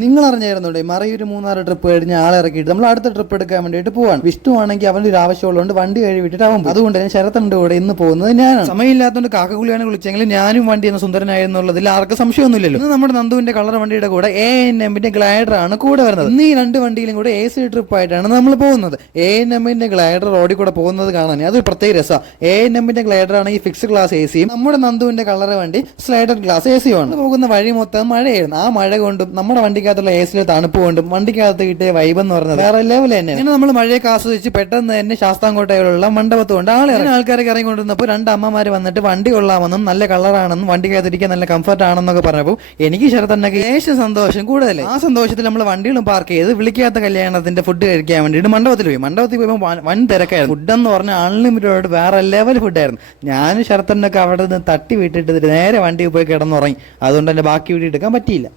നിങ്ങൾ അറിഞ്ഞായിരുന്നുണ്ടേ മറയൊരു 3-6 ട്രിപ്പ് കഴിഞ്ഞ് ആളെ ഇറക്കിയിട്ട് നമ്മൾ അടുത്ത ട്രിപ്പ് എടുക്കാൻ വേണ്ടിയിട്ട് പോവാണ്. വിഷ്ണു ആണെങ്കിൽ അവന്റെ ഒരു ആവശ്യമുള്ളതുകൊണ്ട് വണ്ടി കഴിവിട്ടിട്ട് അവൻ പോകും. അതുകൊണ്ട് ഞാൻ ശരത്തന്റെ കൂടെ ഇന്ന് പോകുന്നത് ഞാനാണ്. സമയമില്ലാത്തതുകൊണ്ട് കാക്കക്കുളിയാണ് വിളിച്ചെങ്കിലും ഞാനും വണ്ടി എന്ന സുന്ദരനായെന്നുള്ളതിൽ ആർക്ക് സംശയമൊന്നുമില്ലല്ലോ. ഇന്ന് നമ്മുടെ നന്ദുവിന്റെ കളർ വണ്ടിയുടെ കൂടെ ANMന്റെ ഗ്ലൈഡർ ആണ് കൂടെ വരുന്നത്. ഇന്ന് ഈ 2 വണ്ടിയിലും കൂടെ AC ട്രിപ്പ് ആയിട്ടാണ് നമ്മൾ പോകുന്നത്. ANMന്റെ ഗ്ലൈഡർ റോഡിൽ കൂടെ പോകുന്നത് കാണാൻ അതൊരു പ്രത്യേക രസമാണ്. ANMന്റെ ഗ്ലൈഡർ ആണ് ഈ ഫിക്സ് ഗ്ലാസ് ACയും നമ്മുടെ നന്ദുവിന്റെ കളർ വണ്ടി സ്ലൈഡർ ഗ്ലാസ് ACയുമാണ്. പോകുന്ന വഴി മൊത്തം മഴയായിരുന്നു. ആ മഴ കൊണ്ടും നമ്മുടെ വണ്ടിക്കകത്തുള്ള AC തണുപ്പ് കൊണ്ടും വണ്ടിക്കകത്ത് കിട്ടിയ വൈബ് എന്ന് പറഞ്ഞത് വേറെ ലെവൽ തന്നെ. ഇങ്ങനെ നമ്മൾ മഴയൊക്കെ ആസ്വദിച്ച് പെട്ടെന്ന് തന്നെ ശാസ്താംകോട്ടയിലുള്ള മണ്ഡപത്ത് കൊണ്ട് ആൾക്കാരൊക്കെ ഇറങ്ങിക്കൊണ്ടിരുന്നപ്പോൾ 2 അമ്മമാര് വന്നിട്ട് വണ്ടി കൊള്ളാമെന്നും നല്ല കളറാണെന്നും വണ്ടിക്കകത്തിരിക്കാൻ നല്ല കംഫർട്ട് ആണെന്നൊക്കെ പറഞ്ഞപ്പോൾ എനിക്ക് ശരത്തന്നൊക്കെ ലേശം സന്തോഷം കൂടുതലേ. ആ സന്തോഷത്തിൽ നമ്മൾ വണ്ടികളും പാർക്ക് ചെയ്ത് വിളിക്കാത്ത കല്യാണത്തിന്റെ ഫുഡ് കഴിക്കാൻ വേണ്ടിയിട്ട് മണ്ഡപത്തിൽ പോയപ്പോൾ വൻ തിരക്കായിരുന്നു. ഫുഡ് എന്ന് പറഞ്ഞാൽ അൺലിമിറ്റഡ് വേറെ ലെവൽ ഫുഡായിരുന്നു. ഞാനും ശരത്തന്നൊക്കെ അവിടെ നിന്ന് തട്ടി വിട്ടിട്ട് നേരെ വണ്ടി പോയി കിടന്നുറങ്ങി. അതുകൊണ്ട് തന്നെ ബാക്കി വീട്ടിൽ എടുക്കാൻ പറ്റിയില്ല.